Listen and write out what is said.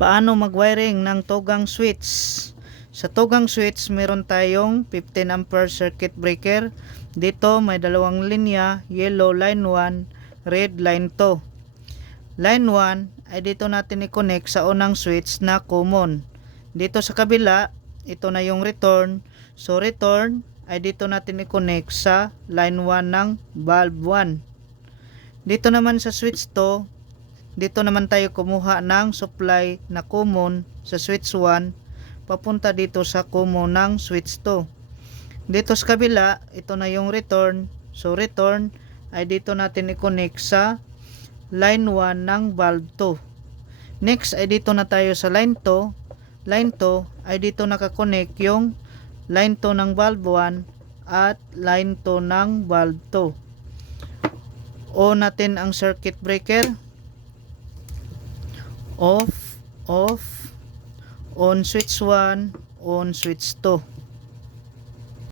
Paano mag-wiring ng tugang switch? Sa tugang switch, meron tayong 15 ampere circuit breaker. Dito may dalawang linya, yellow line 1, red line 2. Line 1 ay dito natin i-connect sa unang switch na common. Dito sa kabila, ito na yung return. So return ay dito natin i-connect sa line 1 ng bulb 1. Dito naman sa switch 2, dito naman tayo kumuha ng supply na common sa switch 1 papunta dito sa common ng switch 2. Dito sa kabila, ito na yung return. So return ay dito natin i-connect sa line 1 ng bulb 2. Next ay dito na tayo sa line 2. Line 2 ay dito nakakonect yung line 2 ng bulb 1 at line 2 ng bulb 2. On natin ang circuit breaker. Off, on switch 1, on switch 2.